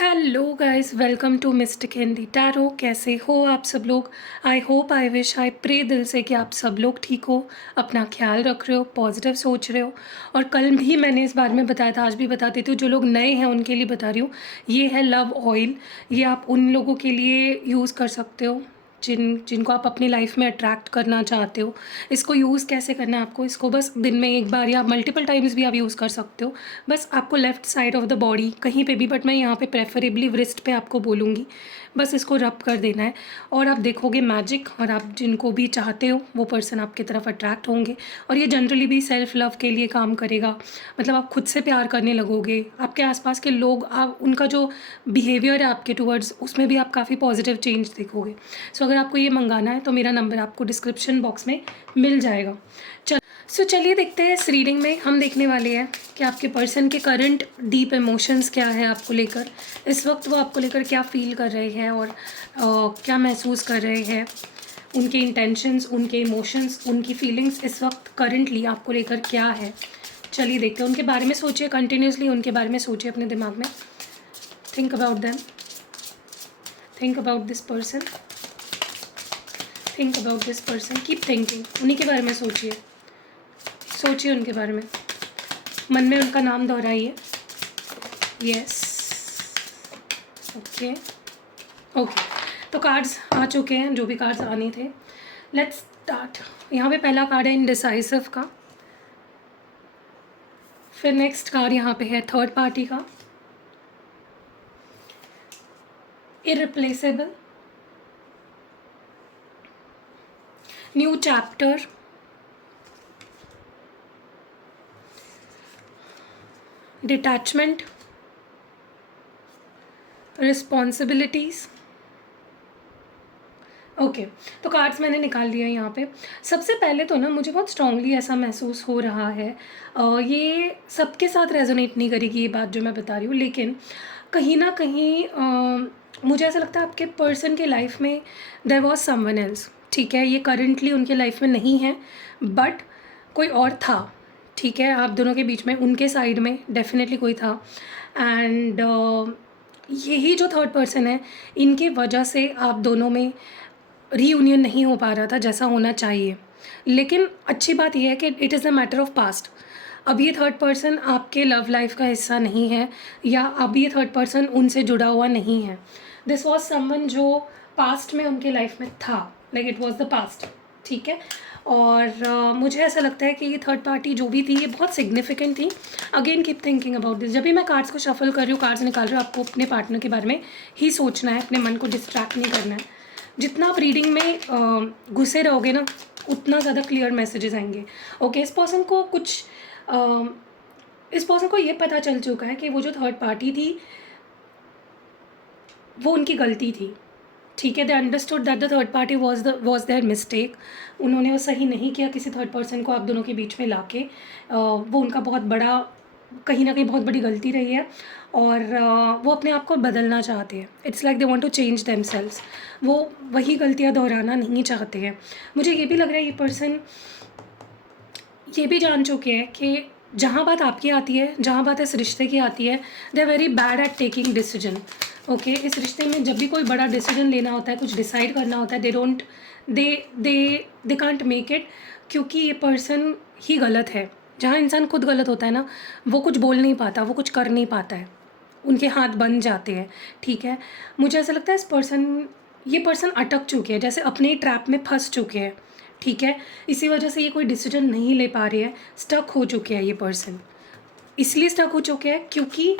Hello guys, welcome to mister Candy Tarot. कैसे हो आप सब लोग? I hope, I wish, I pray दिल से कि आप सब लोग ठीक हो, अपना ख्याल रख रहे हो, पॉजिटिव सोच रहे हो। और कल भी मैंने इस बारे में बताया था, आज भी बता देती हूँ। जो लोग नए हैं उनके लिए बता रही हूँ। ये है लव ऑयल। ये आप उन लोगों के लिए यूज़ कर सकते हो जिनको आप अपनी लाइफ में अट्रैक्ट करना चाहते हो। इसको यूज़ कैसे करना है आपको? इसको बस दिन में एक बार या मल्टीपल टाइम्स भी आप यूज़ कर सकते हो। बस आपको left side of the body कहीं पे भी, बट मैं यहाँ पे प्रेफरेबली व्रिस्ट पे आपको बोलूँगी। बस इसको रब कर देना है और आप देखोगे मैजिक, और आप जिनको भी चाहते हो वो पर्सन आपकी तरफ अट्रैक्ट होंगे। और ये जनरली भी सेल्फ़ लव के लिए काम करेगा। मतलब आप खुद से प्यार करने लगोगे। आपके आसपास के लोग, आप उनका जो बिहेवियर है आपके टुवर्ड्स, उसमें भी आप काफ़ी पॉजिटिव चेंज देखोगे। सो अगर आपको ये मंगाना है तो मेरा नंबर आपको डिस्क्रिप्शन बॉक्स में मिल जाएगा। चलिए देखते हैं। इस रीडिंग में हम देखने वाले हैं कि आपके पर्सन के करंट डीप इमोशंस क्या है आपको लेकर। इस वक्त वो आपको लेकर क्या फील कर रहे हैं और क्या महसूस कर रहे हैं। उनके इंटेंशंस, उनके इमोशंस, उनकी फीलिंग्स इस वक्त करंटली आपको लेकर क्या है। चलिए देखते हैं। उनके बारे में सोचिए, कंटिन्यूसली उनके बारे में सोचिए अपने दिमाग में। Think about them, think about this person, think about this person, keep thinking. उन्हीं के बारे में सोचिए, सोचिए उनके बारे में। मन में उनका नाम दोहराइए। Yes, okay okay. तो कार्ड्स आ चुके हैं, जो भी कार्ड्स आने थे। Let's start. यहाँ पे पहला कार्ड है इनडिसाइसिव का। फिर नेक्स्ट कार्ड यहाँ पे है थर्ड पार्टी का, irreplaceable, new chapter, detachment, responsibilities. Okay तो कार्ड्स मैंने निकाल लिया यहाँ पे। सबसे पहले तो ना मुझे बहुत स्ट्रांगली ऐसा महसूस हो रहा है, ये सबके साथ रेजोनेट नहीं करेगी ये बात जो मैं बता रही हूँ, लेकिन कहीं ना कहीं मुझे ऐसा लगता है आपके पर्सन के लाइफ में देयर वाज समवन एल्स। ठीक है, ये करंटली उनके लाइफ में नहीं है, बट कोई और था। ठीक है, आप दोनों के बीच में, उनके साइड में डेफिनेटली कोई था। एंड यही जो थर्ड पर्सन है, इनके वजह से आप दोनों में रीयूनियन नहीं हो पा रहा था जैसा होना चाहिए। लेकिन अच्छी बात यह है कि it is a matter of past. अब ये थर्ड पर्सन आपके लव लाइफ का हिस्सा नहीं है, या अब ये थर्ड पर्सन उनसे जुड़ा हुआ नहीं है। दिस वॉज समवन जो पास्ट में उनके लाइफ में था, like it was the past. ठीक है, और मुझे ऐसा लगता है कि ये थर्ड पार्टी जो भी थी ये बहुत सिग्निफिकेंट थी। Again keep thinking about this. जब भी मैं कार्ड्स को शफल कर रही हूँ, कार्ड्स निकाल रही हूँ, आपको अपने पार्टनर के बारे में ही सोचना है, अपने मन को डिस्ट्रैक्ट नहीं करना है। जितना आप रीडिंग में घुसे रहोगे ना, उतना ज़्यादा क्लियर मैसेजेस आएंगे। ओके, इस पर्सन को ये पता चल चुका है कि वो जो थर्ड पार्टी थी वो उनकी गलती थी। ठीक है, they understood that the third party was their mistake. उन्होंने वो सही नहीं किया किसी थर्ड पर्सन को आप दोनों के बीच में लाके। वो उनका बहुत बड़ा, कहीं ना कहीं बहुत बड़ी गलती रही है, और वो अपने आप को बदलना चाहते हैं। It's like they want to change themselves. वो वही गलतियां दोहराना नहीं चाहते हैं। मुझे ये भी लग रहा है ये पर्सन ये भी जान चुके हैं कि जहाँ बात आपकी आती है, जहाँ बात इस रिश्ते की आती है, they are very bad at taking decision. Okay, इस रिश्ते में जब भी कोई बड़ा डिसीजन लेना होता है, कुछ डिसाइड करना होता है, दे कांट मेक इट, क्योंकि ये पर्सन ही गलत है। जहाँ इंसान खुद गलत होता है ना, वो कुछ बोल नहीं पाता, वो कुछ कर नहीं पाता है, उनके हाथ बन जाते हैं। ठीक है, मुझे ऐसा लगता है ये पर्सन अटक चुके हैं, जैसे अपने ट्रैप में फंस चुके हैं। ठीक है, इसी वजह से ये कोई डिसीजन नहीं ले पा रहे हैं, स्टक हो चुके हैं ये पर्सन। इसलिए स्टक हो चुके हैं क्योंकि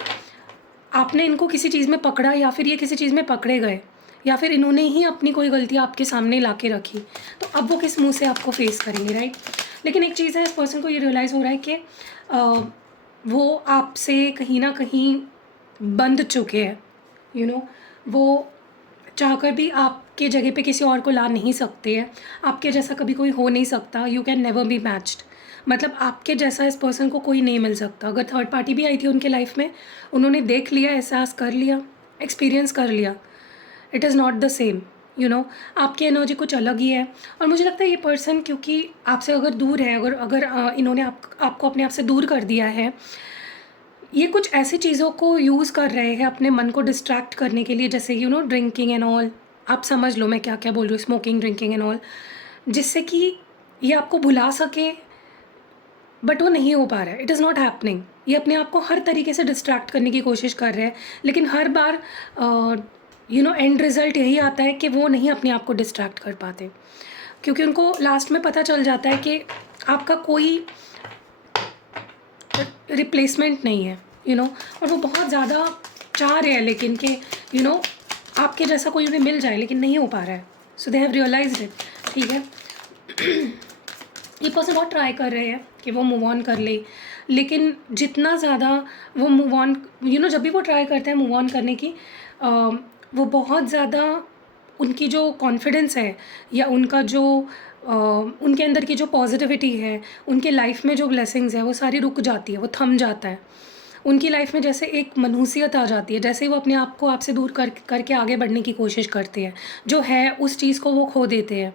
आपने इनको किसी चीज़ में पकड़ा, या फिर ये किसी चीज़ में पकड़े गए, या फिर इन्होंने ही अपनी कोई गलती आपके सामने ला के रखी। तो अब वो किस मुंह से आपको फेस करेंगे, राइट? लेकिन एक चीज़ है, इस पर्सन को ये रियलाइज़ हो रहा है कि वो आपसे कहीं ना कहीं बंध चुके हैं। वो चाहकर भी आपके जगह पे किसी और को ला नहीं सकते हैं। आपके जैसा कभी कोई हो नहीं सकता। You can never be matched. मतलब आपके जैसा इस पर्सन को कोई नहीं मिल सकता। अगर थर्ड पार्टी भी आई थी उनके लाइफ में, उन्होंने देख लिया, एहसास कर लिया, एक्सपीरियंस कर लिया, it is not the same. आपकी एनर्जी कुछ अलग ही है। और मुझे लगता है ये पर्सन, क्योंकि आपसे अगर दूर है, अगर इन्होंने आपको अपने आप से दूर कर दिया है, ये कुछ ऐसी चीज़ों को यूज़ कर रहे हैं अपने मन को डिस्ट्रैक्ट करने के लिए, जैसे ड्रिंकिंग एंड ऑल। आप समझ लो मैं क्या-क्या बोल रही हूँ, स्मोकिंग, ड्रिंकिंग एंड ऑल, जिससे कि ये आपको भुला सके, बट वो नहीं हो पा रहा है, इट इज़ नॉट हैपनिंग। ये अपने आप को हर तरीके से डिस्ट्रैक्ट करने की कोशिश कर रहे हैं, लेकिन हर बार एंड रिज़ल्ट यही आता है कि वो नहीं अपने आप को डिस्ट्रैक्ट कर पाते, क्योंकि उनको लास्ट में पता चल जाता है कि आपका कोई रिप्लेसमेंट नहीं है, और वो बहुत ज़्यादा चाह रहे हैं, लेकिन कि आपके जैसा कोई उन्हें मिल जाए, लेकिन नहीं हो पा रहा है। सो दे हैव रियलाइज्ड इट। ठीक है। ये पर्सन बहुत ट्राई कर रहे हैं कि वो मूव ऑन कर ले, लेकिन जितना ज़्यादा वो मूव ऑन, जब भी वो ट्राई करते हैं मूव ऑन करने की, वो बहुत ज़्यादा उनकी जो कॉन्फिडेंस है, या उनका जो उनके अंदर की जो पॉजिटिविटी है, उनके लाइफ में जो ब्लेसिंग्स है, वो सारी रुक जाती है, वो थम जाता है। उनकी लाइफ में जैसे एक मनहूसियत आ जाती है, जैसे ही वो अपने आप को आपसे दूर करके आगे बढ़ने की कोशिश करते हैं, जो है उस चीज़ को वो खो देते हैं।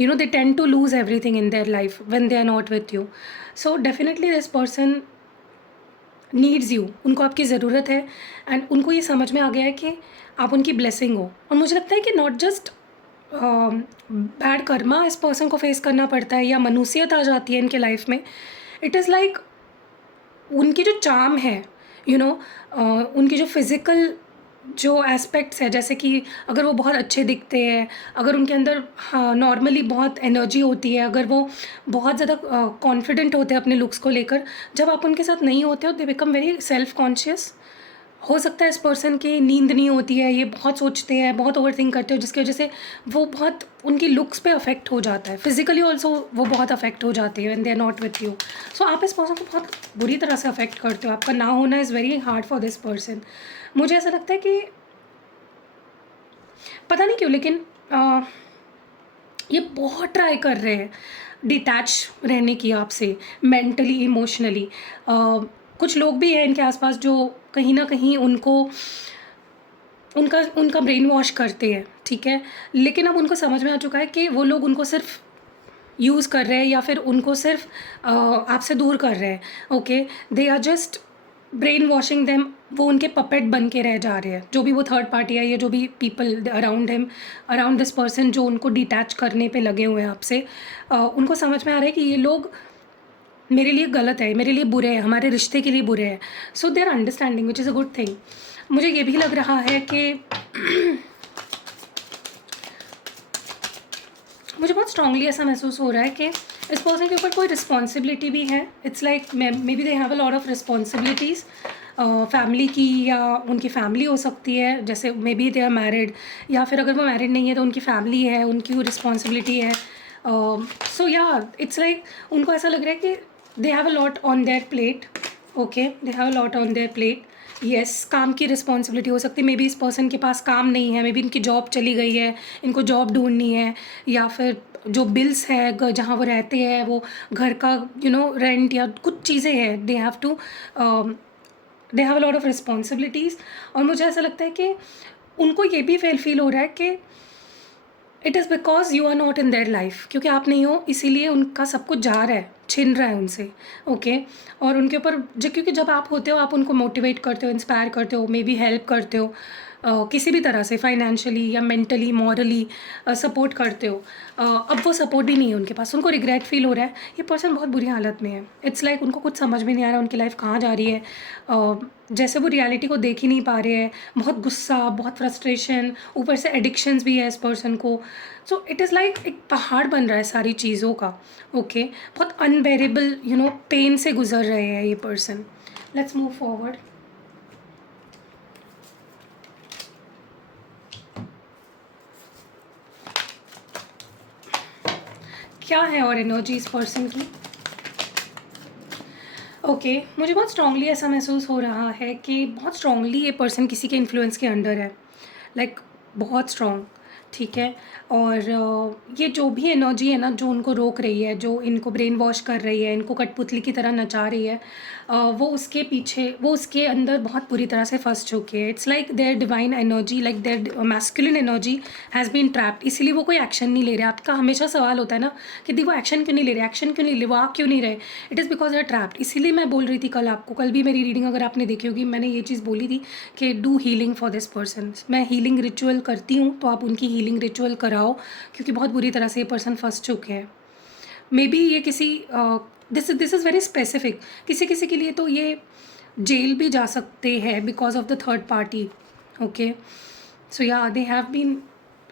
They tend to lose everything in their life when they are not with you. So definitely this person needs you. उनको आपकी ज़रूरत है, एंड उनको ये समझ में आ गया है कि आप उनकी ब्लेसिंग हो। और मुझे लगता है कि नॉट जस्ट बैड कर्मा इस पर्सन को फेस करना पड़ता है, या मनहूसियत आ जाती है इनके लाइफ में। इट इज़ लाइक उनकी जो चार्म है, उनकी जो फिज़िकल जो एस्पेक्ट्स है, जैसे कि अगर वो बहुत अच्छे दिखते हैं, अगर उनके अंदर नॉर्मली बहुत एनर्जी होती है, अगर वो बहुत ज़्यादा कॉन्फिडेंट होते हैं अपने लुक्स को लेकर, जब आप उनके साथ नहीं होते हो they become very self conscious. हो सकता है इस पर्सन की नींद नहीं होती है, ये बहुत सोचते हैं, बहुत ओवरथिंक करते हो, जिसकी वजह से वो बहुत उनकी लुक्स पे अफेक्ट हो जाता है। फिजिकली ऑल्सो वो बहुत अफेक्ट हो जाती है when they are not with you. So आप इस पर्सन को बहुत बुरी तरह से अफेक्ट करते हो। आपका ना होना is very hard for this person. मुझे ऐसा लगता है कि पता नहीं क्यों, लेकिन ये बहुत ट्राई कर रहे हैं डिटैच रहने की आपसे, मेंटली, इमोशनली। कुछ लोग भी हैं इनके आसपास जो कहीं ना कहीं उनका उनका ब्रेन वॉश करते हैं, ठीक है, लेकिन अब उनको समझ में आ चुका है कि वो लोग उनको सिर्फ यूज़ कर रहे हैं, या फिर उनको सिर्फ आपसे दूर कर रहे हैं। Okay, they are just brainwashing them. वो उनके पपेट बन के रह जा रहे हैं, जो भी वो थर्ड पार्टी है, या जो भी people around him, around this person, जो उनको डिटैच करने पे लगे हुए हैं आपसे। उनको समझ में आ रहा है कि ये लोग मेरे लिए गलत है, मेरे लिए बुरे हैं, हमारे रिश्ते के लिए बुरे हैं। So they are understanding, which is a good thing. मुझे ये भी लग रहा है कि मुझे बहुत स्ट्रांगली ऐसा महसूस हो रहा है कि इस पर्सन के ऊपर कोई रिस्पॉन्सिबिलिटी भी है। It's like maybe they have a lot of responsibilities, family की, या उनकी फैमिली हो सकती है, जैसे maybe they are married, या फिर अगर वो मैरिड नहीं है तो उनकी फैमिली है, उनकी रिस्पॉन्सिबिलिटी है। सो या इट्स लाइक उनको ऐसा लग रहा है कि दे have a lot on their plate. Okay, they have a lot on their plate. Yes, काम की रिस्पॉन्सिबिलिटी हो सकती है। मे बी इस पर्सन के पास काम नहीं है, मे बी इनकी जॉब चली गई है, इनको जॉब ढूंढनी है, या फिर जो बिल्स है जहाँ वो रहते हैं, वो घर का रेंट या कुछ चीज़ें हैं, दे have a lot of responsibilities. और मुझे ऐसा लगता है कि उनको ये भी फील हो रहा है कि it is because you are not in their life, क्योंकि आप नहीं हो, इसीलिए उनका सब कुछ जा रहा है, छिन रहा है उनसे। ओके, और उनके ऊपर क्योंकि जब आप होते हो, आप उनको मोटिवेट करते हो, इंस्पायर करते हो, मे बी हेल्प करते हो, किसी भी तरह से, फाइनेंशियली या मेंटली, मॉरली सपोर्ट करते हो। अब वो सपोर्ट भी नहीं है उनके पास, उनको रिग्रेट फील हो रहा है। ये पर्सन बहुत बुरी हालत में है। इट्स लाइक उनको कुछ समझ में नहीं आ रहा उनकी लाइफ कहाँ जा रही है। जैसे वो रियलिटी को देख ही नहीं पा रहे हैं। बहुत गुस्सा, बहुत फ्रस्ट्रेशन, ऊपर से एडिक्शंस भी है इस पर्सन को। सो इट इज़ लाइक एक पहाड़ बन रहा है सारी चीज़ों का। ओके, बहुत अनबेरेबल पेन से गुजर रहे हैं ये पर्सन। Let's move forward. क्या है और एनर्जी इस पर्सन की? ओके, मुझे बहुत स्ट्रांगली ऐसा महसूस हो रहा है कि बहुत स्ट्रांगली ये पर्सन किसी के इन्फ्लुएंस के अंडर है, लाइक बहुत स्ट्रॉन्ग। ठीक है। और ये जो भी एनर्जी है ना जो उनको रोक रही है, जो इनको ब्रेन वॉश कर रही है, इनको कठपुतली की तरह नचा रही है, वो उसके पीछे, वो उसके अंदर बहुत बुरी तरह से फंस चुकी है। It's like their divine energy, like their masculine energy has been trapped. इसीलिए वो कोई एक्शन नहीं ले रहे। आपका हमेशा सवाल होता है ना कि दी वो एक्शन क्यों नहीं ले रहे, एक्शन क्यों नहीं ले, वो आ क्यों नहीं रहे। It is because they are trapped. इसीलिए मैं बोल रही थी कल आपको, कल भी मेरी रीडिंग अगर आपने देखी होगी, मैंने ये चीज़ बोली थी कि do healing for this person. मैं हीलिंग रिचुअल करती हूँ, तो आप उनकी हीलिंग रिचुअल कराओ, क्योंकि बहुत बुरी तरह से ये पर्सन फंस चुके हैं। मे बी ये किसी दिस इज़ वेरी स्पेसिफिक, किसी किसी के लिए तो ये जेल भी जा सकते हैं because of the third party. Okay, so या दे हैव बीन,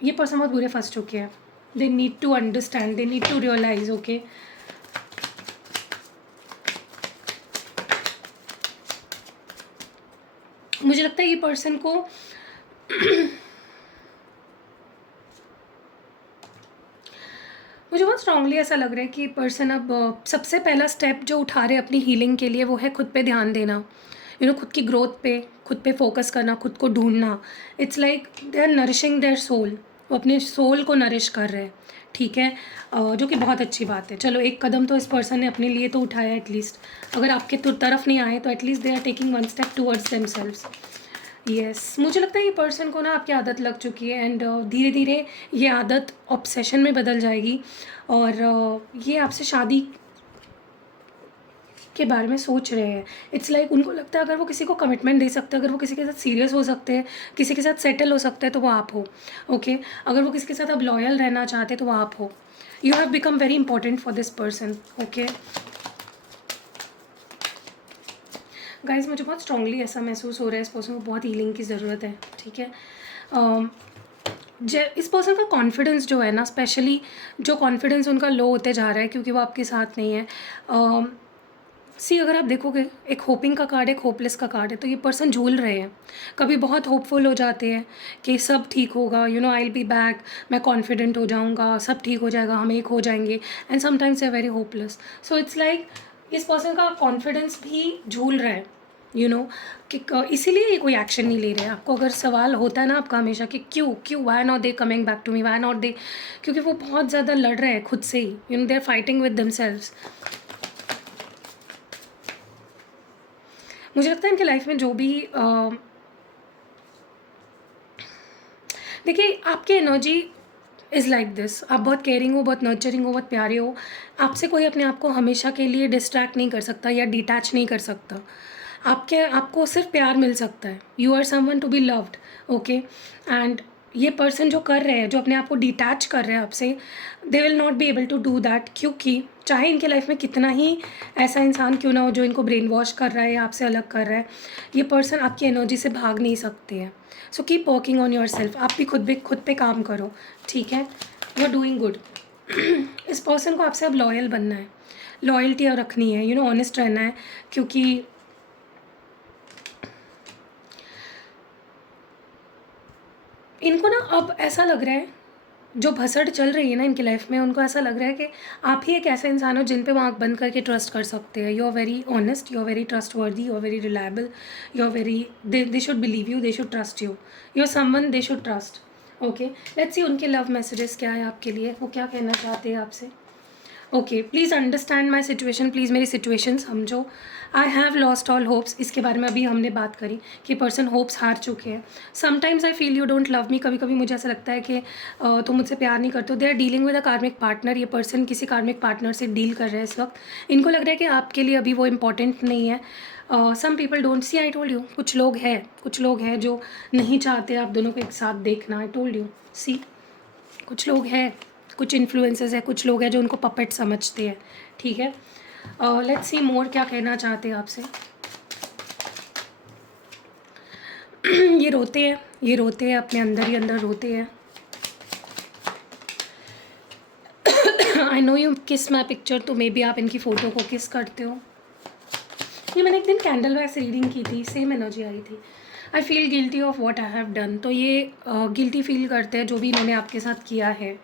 ये पर्सन बहुत बुरे फंस चुके हैं। They need to understand, they need to realize. Okay, मुझे लगता है ये पर्सन को मुझे बहुत स्ट्रांगली ऐसा लग रहा है कि पर्सन अब सबसे पहला स्टेप जो उठा रहे अपनी हीलिंग के लिए वो है खुद पे ध्यान देना। खुद की ग्रोथ पे, खुद पे फोकस करना, खुद को ढूंढना। It's like they are nourishing their soul, वो अपने सोल को नरिश कर रहे हैं। ठीक है, जो कि बहुत अच्छी बात है। चलो, एक कदम तो इस पर्सन ने अपने लिए तो उठाया एटलीस्ट। अगर आपके तरफ नहीं आए तो at least they are taking one step towards themselves. Yes, मुझे लगता है ये पर्सन को ना आपकी आदत लग चुकी है, एंड धीरे धीरे ये आदत ऑब्सेशन में बदल जाएगी। और ये आपसे शादी के बारे में सोच रहे हैं। इट्स लाइक उनको लगता है अगर वो किसी को कमिटमेंट दे सकते हैं, अगर वो किसी के साथ सीरियस हो सकते हैं, किसी के साथ सेटल हो सकते हैं, तो वो आप हो। ओके, अगर वो किसी के साथ अब लॉयल रहना चाहते हैं तो वो आप हो। You have become very important for this person. Okay guys, मुझे बहुत स्ट्रांगली ऐसा महसूस हो रहा है इस पर्सन को बहुत हीलिंग की ज़रूरत है। ठीक है, इस पर्सन का कॉन्फिडेंस जो है ना, स्पेशली जो कॉन्फिडेंस उनका लो होते जा रहा है क्योंकि वो आपके साथ नहीं है। सी, अगर आप देखोगे, एक होपिंग का कार्ड, एक होपलेस का कार्ड है। तो ये पर्सन झूल रहे हैं। कभी बहुत होपफुल हो जाते हैं कि सब ठीक होगा, आई विल बी बैक, मैं कॉन्फिडेंट हो जाऊंगा, सब ठीक हो जाएगा, हम एक हो जाएंगे। And sometimes they are very hopeless. So it's like इस पर्सन का कॉन्फिडेंस भी झूल रहा है। कि इसीलिए ये कोई एक्शन नहीं ले रहे हैं। आपको अगर सवाल होता है ना आपका हमेशा कि क्यों क्यों why not they coming back to me, why not they, क्योंकि वो बहुत ज़्यादा लड़ रहे हैं खुद से ही। They are fighting with themselves. मुझे लगता है इनके लाइफ में जो भी देखिए, आपकी एनर्जी इज़ लाइक दिस। आप बहुत केयरिंग हो, बहुत नर्चरिंग हो, बहुत प्यारे हो। आपसे कोई अपने आप को हमेशा के लिए डिस्ट्रैक्ट नहीं कर सकता या डिटैच नहीं कर सकता। आपको सिर्फ प्यार मिल सकता है। You are someone to be loved. Okay, and ये पर्सन जो कर रहे हैं, जो अपने आप को डिटैच कर रहे हैं आपसे, they will not be able to do that. क्योंकि चाहे इनके लाइफ में कितना ही ऐसा इंसान क्यों ना हो जो इनको ब्रेन वॉश कर रहा है या आपसे अलग कर रहा है, ये पर्सन आपकी एनर्जी से भाग नहीं सकते हैं। So keep working on your self. आप भी खुद पे काम करो। ठीक है, यू आर डूइंग गुड। इस पर्सन को आपसे अब लॉयल बनना है, लॉयल्टी रखनी है, ऑनेस्ट रहना है। क्योंकि इनको ना अब ऐसा लग रहा है, जो भसड़ चल रही है ना इनकी लाइफ में, उनको ऐसा लग रहा है कि आप ही एक ऐसे इंसान हो जिन पे वो आँख बंद करके ट्रस्ट कर सकते हैं। You are very honest, you are very trustworthy, you are very reliable, you are very, they should believe you, they should trust you, you are someone they should trust. Okay, let's see उनके love messages क्या है आपके लिए, वो क्या कहना चाहते हैं आपसे। Okay, please understand my situation, please मेरी सिचुएशन समझो। I have lost all hopes, इसके बारे में अभी हमने बात करी कि पर्सन होप्स हार चुके हैं। Sometimes I feel you don't love me, कभी कभी मुझे ऐसा लगता है कि तुम मुझसे प्यार नहीं करते हो। They are dealing with a karmic partner, ये पर्सन किसी कार्मिक पार्टनर से डील कर रहे हैं इस वक्त। इनको लग रहा है कि आपके लिए अभी वो इम्पॉर्टेंट नहीं है। Some people don't see, I told you, कुछ लोग हैं जो नहीं चाहते आप दोनों को एक साथ देखना। आई टोल्ड यू, सी, कुछ लोग हैं, कुछ इन्फ्लुएंसर्स हैं, कुछ लोग हैं जो उनको पपेट समझते हैं। ठीक है, लेट्स सी मोर क्या कहना चाहते हैं आपसे। ये रोते हैं अपने अंदर ही अंदर रोते हैं। आई नो यू किस माई पिक्चर, तो मे बी आप इनकी फ़ोटो को किस करते हो। ये मैंने एक दिन कैंडल वैक्स रीडिंग की थी, सेम एनर्जी आई थी। I feel guilty of what I have done, तो ये गिल्टी फील करते हैं जो भी इन्होंने आपके साथ किया है।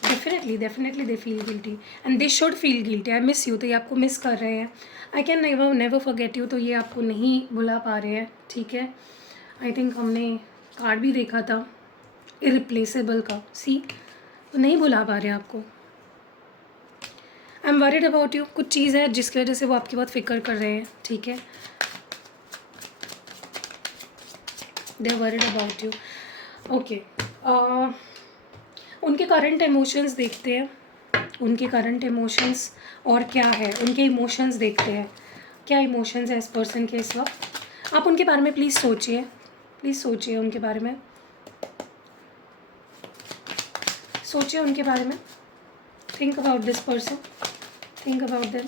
Definitely they feel guilty and they should feel guilty. I miss you, तो ये आपको मिस कर रहे हैं। I can never forget you, तो ये आपको नहीं भुला पा रहे हैं। ठीक है, आई थिंक हमने कार्ड भी देखा था। इरिप्लेसेबल का, सी तो नहीं बुला पा रहे आपको। I am worried about you, कुछ चीज़ है जिसकी वजह से वो आपकी बहुत फिक्र कर रहे हैं, ठीक है। They are worried about you, okay. उनके करंट इमोशंस देखते हैं, उनके करंट इमोशंस और क्या है, उनके इमोशंस देखते हैं, क्या इमोशंस है इस पर्सन के इस वक्त। आप उनके बारे में प्लीज़ सोचिए, प्लीज़ सोचिए उनके बारे में, सोचिए उनके बारे में। Think about this person, think about them.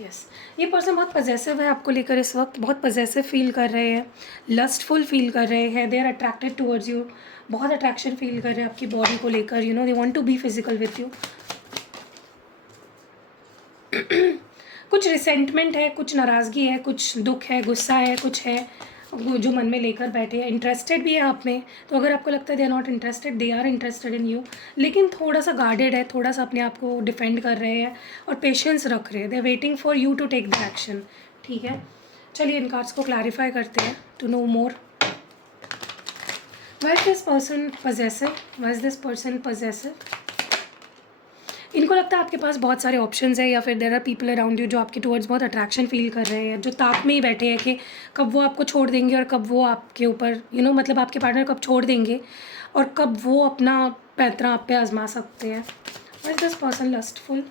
Yes, ये पर्सन बहुत पजेसिव है आपको लेकर इस वक्त, बहुत पजेसिव फील कर रहे हैं, लस्टफुल फील कर रहे हैं, they are attracted towards you, बहुत अट्रैक्शन फील कर रहे हैं आपकी बॉडी को लेकर, you know they want to be physical with you. कुछ रिसेंटमेंट है, कुछ नाराज़गी है, कुछ दुख है, गुस्सा है, कुछ है जो मन में लेकर बैठे हैं। इंटरेस्टेड भी है आप में, तो अगर आपको लगता है they are not interested, they are interested in you, लेकिन थोड़ा सा गार्डेड है, थोड़ा सा अपने आप को डिफेंड कर रहे हैं और पेशेंस रख रहे हैं, they are waiting for you to take the action, ठीक है। चलिए इन कार्ड्स को क्लैरिफाई करते हैं to know more. Why is this person possessive, why is this person possessive. इनको लगता है आपके पास बहुत सारे ऑप्शंस है, या फिर there are people around you जो आपके टुवर्ड्स बहुत अट्रैक्शन फील कर रहे हैं, जो ताक में ही बैठे हैं कि कब वो आपको छोड़ देंगे और कब वो आपके ऊपर मतलब आपके पार्टनर कब छोड़ देंगे और कब वो अपना पैतरा आप पे आजमा सकते हैं। Why is this person lustful.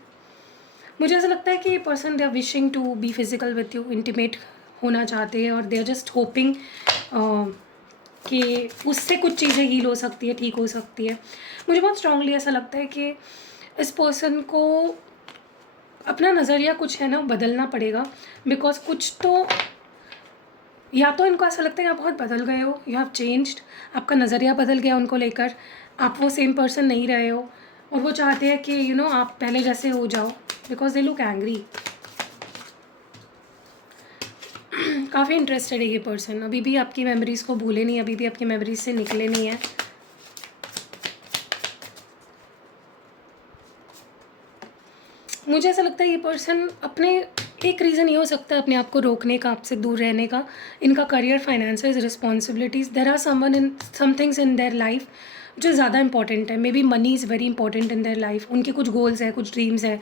मुझे ऐसा लगता है कि ये person they are wishing to be physical with you, intimate होना चाहते हैं, और दे आर जस्ट होपिंग कि उससे कुछ चीज़ें हील हो सकती है, ठीक हो सकती है। मुझे बहुत स्ट्रांगली ऐसा लगता है कि इस पर्सन को अपना नज़रिया कुछ है ना बदलना पड़ेगा, बिकॉज कुछ तो, या तो इनको ऐसा लगता है कि आप बहुत बदल गए हो, यू हैव चेंज्ड, आपका नज़रिया बदल गया उनको लेकर, आप वो सेम पर्सन नहीं रहे हो, और वो चाहते हैं कि आप पहले जैसे हो जाओ, बिकॉज दे लुक एंग्री। काफ़ी इंटरेस्टेड है ये पर्सन, अभी भी आपकी मेमोरीज़ को भूले नहीं, अभी भी आपकी मेमोरीज से निकले नहीं है। मुझे ऐसा लगता है ये पर्सन अपने, एक रीज़न ये हो सकता है अपने आप को रोकने का, आपसे दूर रहने का, इनका career, finances, responsibilities, there are some things in their life जो ज़्यादा इंपॉर्टेंट है। Maybe money is very important in their life, उनके कुछ गोल्स है, कुछ ड्रीम्स है,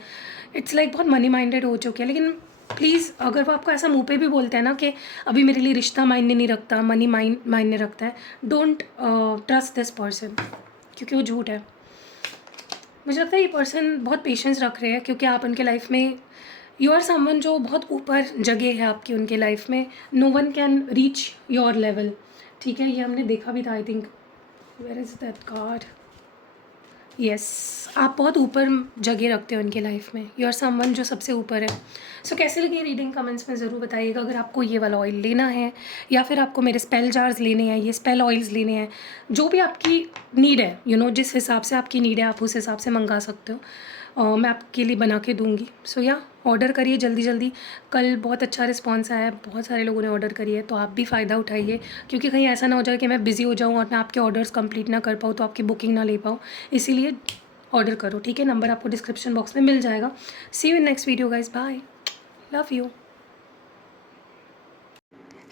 इट्स लाइक बहुत मनी माइंडेड हो चुके हैं। लेकिन प्लीज़, अगर वो आपको ऐसा मुँह पे भी बोलते हैं ना कि अभी मेरे लिए रिश्ता मायने नहीं रखता, मनी मायने रखता है, डोंट ट्रस्ट दिस पर्सन, क्योंकि वो झूठ है। मुझे लगता है ये पर्सन बहुत पेशेंस रख रहे हैं, क्योंकि आप उनके लाइफ में, यू आर समवन जो बहुत ऊपर जगह है आपकी उनके लाइफ में, no one can reach your level, ठीक है। ये हमने देखा भी था, I think, where is that card, yes, आप बहुत ऊपर जगह रखते हो उनके लाइफ में, यू आर समवन जो सबसे ऊपर है। सो कैसे लगी रीडिंग, कमेंट्स में ज़रूर बताइएगा। अगर आपको ये वाला ऑयल लेना है, या फिर आपको मेरे स्पेल जार्स लेने हैं, ये स्पेल ऑयल्स लेने हैं, जो भी आपकी नीड है, जिस हिसाब से आपकी नीड है आप उस हिसाब से मंगा सकते हो, और मैं आपके लिए बना के दूँगी। सो या ऑर्डर करिए जल्दी जल्दी, कल बहुत अच्छा रिस्पांस आया है, बहुत सारे लोगों ने ऑर्डर करी है, तो आप भी फ़ायदा उठाइए, क्योंकि कहीं ऐसा ना हो जाए कि मैं बिज़ी हो जाऊँ और मैं आपके ऑर्डर्स कंप्लीट ना कर पाऊँ, तो आपकी बुकिंग ना ले पाऊँ, इसीलिए ऑर्डर करो, ठीक है। नंबर आपको डिस्क्रिप्शन बॉक्स में मिल जाएगा। See you in next video guys, bye, love you.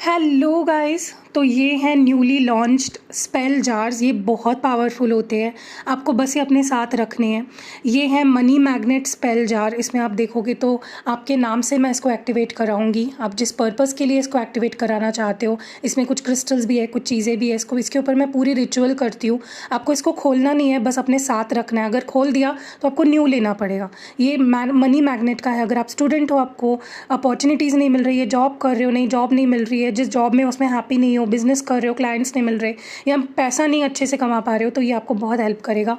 Hello guys, तो ये हैं न्यूली लॉन्च्ड स्पेल जार्स, ये बहुत पावरफुल होते हैं, आपको बस ये अपने साथ रखने हैं। ये हैं मनी मैग्नेट स्पेल जार, इसमें आप देखोगे तो आपके नाम से मैं इसको एक्टिवेट कराऊंगी, आप जिस पर्पज़ के लिए इसको एक्टिवेट कराना चाहते हो। इसमें कुछ क्रिस्टल्स भी है, कुछ चीज़ें भी है, इसके ऊपर मैं पूरी रिचुअल करती हूँ। आपको इसको खोलना नहीं है, बस अपने साथ रखना है, अगर खोल दिया तो आपको न्यू लेना पड़ेगा। ये मनी मैग्नेट का है, अगर आप स्टूडेंट हो, आपको अपॉर्चुनिटीज़ नहीं मिल रही है, जॉब कर रहे हो, नहीं जॉब नहीं मिल रही है, जिस जॉब में उसमें हैप्पी नहीं हो, बिज़नेस कर रहे हो, क्लाइंट्स नहीं मिल रहे, या पैसा नहीं अच्छे से कमा पा रहे हो, तो ये आपको बहुत हेल्प करेगा।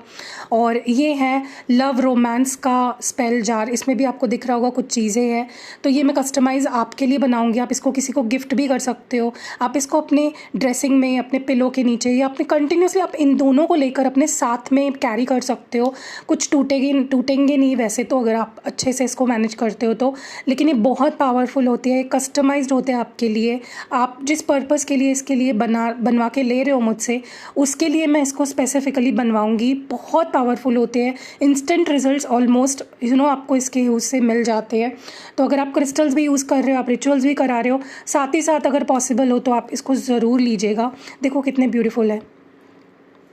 और ये है लव रोमांस का स्पेल जार, इसमें भी आपको दिख रहा होगा कुछ चीज़ें हैं, तो ये मैं कस्टमाइज़ आपके लिए बनाऊंगी। आप इसको किसी को गिफ्ट भी कर सकते हो, आप इसको अपने ड्रेसिंग में, अपने पिलो के नीचे, या अपने कंटिन्यूसली आप इन दोनों को लेकर अपने साथ में कैरी कर सकते हो। कुछ टूटेंगे नहीं वैसे तो, अगर आप अच्छे से इसको मैनेज करते हो तो, लेकिन ये बहुत पावरफुल होती है, कस्टमाइज्ड होते हैं आपके लिए। आप जिस पर्पज़ के लिए इसके लिए बनवा के ले रहे हो मुझसे, उसके लिए मैं इसको स्पेसिफिकली बनवाऊंगी। बहुत पावरफुल होते हैं, इंस्टेंट रिजल्ट्स ऑलमोस्ट आपको इसके यूज़ से मिल जाते हैं। तो अगर आप क्रिस्टल्स भी यूज़ कर रहे हो, आप रिचुअल्स भी करा रहे हो, साथ ही साथ अगर पॉसिबल हो तो आप इसको ज़रूर लीजिएगा। देखो कितने ब्यूटीफुल है।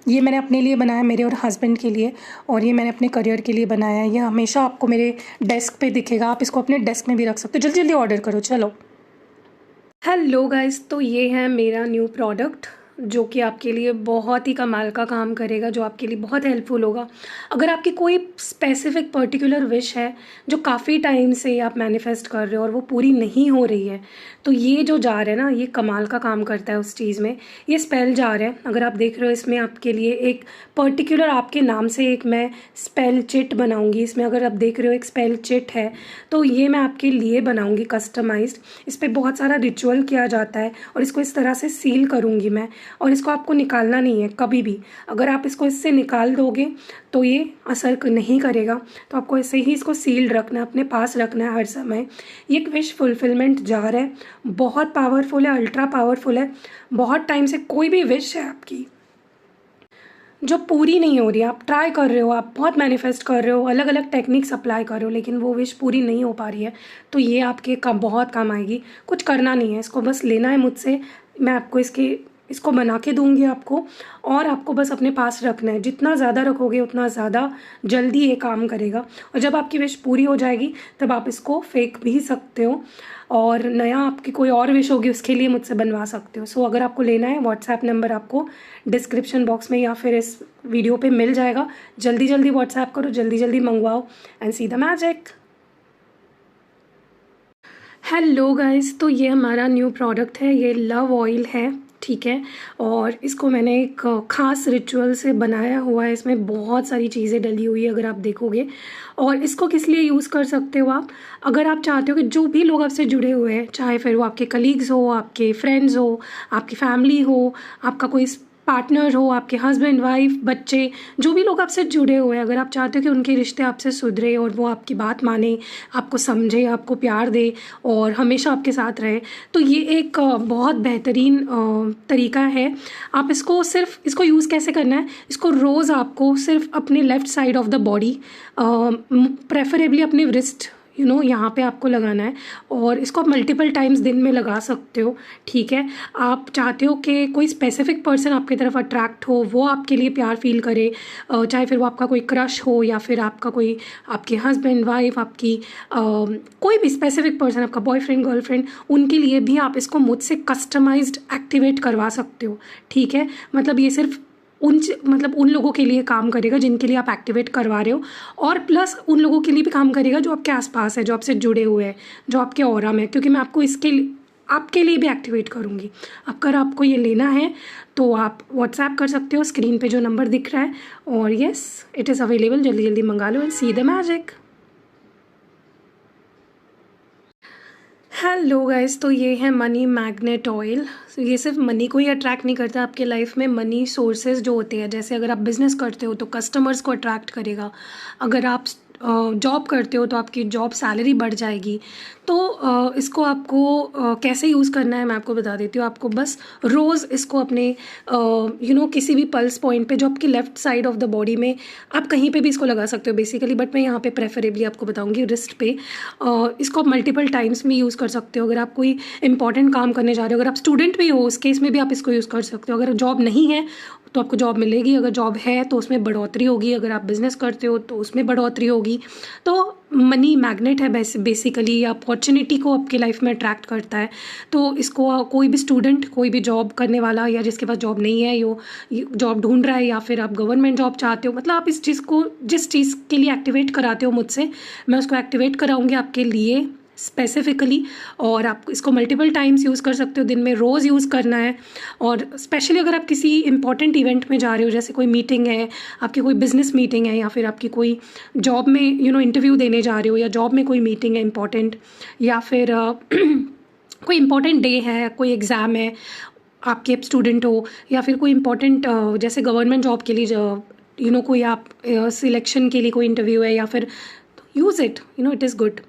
ये मैंने अपने लिए बनाया, मेरे और हस्बैंड के लिए, और ये मैंने अपने करियर के लिए बनाया है। ये हमेशा आपको मेरे डेस्क पे दिखेगा, आप इसको अपने डेस्क में भी रख सकते हो। जल्दी जल्दी ऑर्डर करो चलो। हेलो गाइस, तो ये है मेरा न्यू प्रोडक्ट जो कि आपके लिए बहुत ही कमाल का काम करेगा, जो आपके लिए बहुत हेल्पफुल होगा। अगर आपकी कोई स्पेसिफिक पर्टिकुलर विश है जो काफ़ी टाइम से आप मैनिफेस्ट कर रहे हो और वो पूरी नहीं हो रही है, तो ये जो जार है ना, ये कमाल का काम करता है उस चीज़ में। ये स्पेल जार है, अगर आप देख रहे हो इसमें आपके लिए एक पर्टिकुलर आपके नाम से एक मैं स्पेल चिट बनाऊंगी। इसमें अगर आप देख रहे हो एक स्पेल चिट है, तो ये मैं आपके लिए बनाऊंगी कस्टमाइज्ड। इस पर बहुत सारा रिचुअल किया जाता है और इसको इस तरह से सील करूंगी मैं, और इसको आपको निकालना नहीं है कभी भी। अगर आप इसको इससे निकाल दोगे तो ये असर नहीं करेगा, तो आपको ऐसे ही इसको सील्ड रखना है, अपने पास रखना है हर समय। ये एक विश फुलफिलमेंट जार है, बहुत पावरफुल है, अल्ट्रा पावरफुल है। बहुत टाइम से कोई भी विश है आपकी जो पूरी नहीं हो रही है, आप ट्राई कर रहे हो, आप बहुत मैनिफेस्ट कर रहे हो, अलग अलग टेक्निक्स अप्लाई कर रहे हो, लेकिन वो विश पूरी नहीं हो पा रही है, तो ये आपके बहुत काम आएगी। कुछ करना नहीं है, इसको बस लेना है मुझसे, मैं आपको इसको बना के दूंगी आपको, और आपको बस अपने पास रखना है। जितना ज़्यादा रखोगे उतना ज़्यादा जल्दी ये काम करेगा, और जब आपकी विश पूरी हो जाएगी तब आप इसको फेंक भी सकते हो, और नया आपकी कोई और विश होगी उसके लिए मुझसे बनवा सकते हो। सो अगर आपको लेना है, व्हाट्सएप नंबर आपको डिस्क्रिप्शन बॉक्स में या फिर इस वीडियो पे मिल जाएगा। जल्दी जल्दी व्हाट्सएप करो, जल्दी जल्दी मंगवाओ and see the magic. Hello guys, तो ये हमारा न्यू प्रोडक्ट है, ये लव ऑयल है, ठीक है। और इसको मैंने एक ख़ास रिचुअल से बनाया हुआ है, इसमें बहुत सारी चीज़ें डली हुई है अगर आप देखोगे। और इसको किस लिए यूज़ कर सकते हो आप, अगर आप चाहते हो कि जो भी लोग आपसे जुड़े हुए हैं, चाहे फिर वो आपके कलीग्स हो, आपके फ्रेंड्स हो, आपकी फैमिली हो, आपका कोई पार्टनर हो, आपके हस्बैंड वाइफ बच्चे, जो भी लोग आपसे जुड़े हुए हैं, अगर आप चाहते हो कि उनके रिश्ते आपसे सुधरे और वो आपकी बात माने, आपको समझे, आपको प्यार दे और हमेशा आपके साथ रहे, तो ये एक बहुत बेहतरीन तरीका है। आप इसको यूज़ कैसे करना है, इसको रोज़ आपको सिर्फ अपने left side of the body, preferably अपने रिस्ट यहाँ पे आपको लगाना है, और इसको आप मल्टीपल टाइम्स दिन में लगा सकते हो, ठीक है। आप चाहते हो कि कोई स्पेसिफिक पर्सन आपकी तरफ अट्रैक्ट हो, वो आपके लिए प्यार फील करे, चाहे फिर वो आपका कोई क्रश हो या फिर आपका कोई आपके हस्बैंड वाइफ, आपकी कोई भी स्पेसिफिक पर्सन, आपका बॉयफ्रेंड गर्लफ्रेंड, उनके लिए भी आप इसको मुझसे कस्टमाइज्ड एक्टिवेट करवा सकते हो, ठीक है। मतलब ये सिर्फ उन लोगों के लिए काम करेगा जिनके लिए आप एक्टिवेट करवा रहे हो, और प्लस उन लोगों के लिए भी काम करेगा जो आपके आसपास है, जो आपसे जुड़े हुए हैं, जो आपके ऑरा में, क्योंकि मैं आपको आपके लिए भी एक्टिवेट करूँगी। अगर आपको ये लेना है तो आप व्हाट्सएप कर सकते हो, स्क्रीन पे जो नंबर दिख रहा है, और येस इट इज़ अवेलेबल, जल्दी जल्दी मंगा लो and see the magic. Hello guys, तो ये है मनी मैग्नेट ऑयल। ये सिर्फ मनी को ही अट्रैक्ट नहीं करता, आपके लाइफ में मनी सोर्सेज जो होते हैं, जैसे अगर आप बिज़नेस करते हो तो कस्टमर्स को अट्रैक्ट करेगा, अगर आप जॉब करते हो तो आपकी जॉब सैलरी बढ़ जाएगी। तो इसको आपको कैसे यूज़ करना है मैं आपको बता देती हूँ। आपको बस रोज़ इसको अपने किसी भी पल्स पॉइंट पे जो आपकी left side of the body में, आप कहीं पे भी इसको लगा सकते हो बेसिकली, बट मैं यहाँ पे प्रेफरेबली आपको बताऊँगी रिस्ट पे। इसको आप मल्टीपल टाइम्स में यूज़ कर सकते हो। अगर आप कोई इंपॉर्टेंट काम करने जा रहे हो, अगर आप स्टूडेंट भी हो उस केस में भी आप इसको यूज़ कर सकते हो। अगर जॉब नहीं है तो आपको जॉब मिलेगी, अगर जॉब है तो उसमें बढ़ोतरी होगी, अगर आप बिज़नेस करते हो तो उसमें बढ़ोतरी होगी। तो मनी मैग्नेट है बेसिकली, अपॉर्चुनिटी को आपके लाइफ में अट्रैक्ट करता है। तो इसको कोई भी स्टूडेंट, कोई भी जॉब करने वाला, या जिसके पास जॉब नहीं है, यो जॉब ढूंढ रहा है, या फिर आप गवर्नमेंट जॉब चाहते हो, मतलब आप इस चीज़ को जिस चीज़ के लिए एक्टिवेट कराते हो मुझसे, मैं उसको एक्टिवेट कराऊंगी आपके लिए स्पेसिफिकली। और आप इसको मल्टीपल टाइम्स यूज़ कर सकते हो, दिन में रोज़ यूज़ करना है। और स्पेशली अगर आप किसी इंपॉर्टेंट इवेंट में जा रहे हो, जैसे कोई मीटिंग है, आपकी कोई बिजनेस मीटिंग है, या फिर आपकी कोई जॉब में इंटरव्यू देने जा रहे हो, या जॉब में कोई मीटिंग है इंपॉर्टेंट, या फिर कोई इंपॉर्टेंट डे है, कोई एग्ज़ाम है, आपके स्टूडेंट हो, या फिर कोई इंपॉर्टेंट जैसे गवर्नमेंट जॉब के लिए कोई आप सिलेक्शन के लिए कोई इंटरव्यू है, या फिर use it, it is good.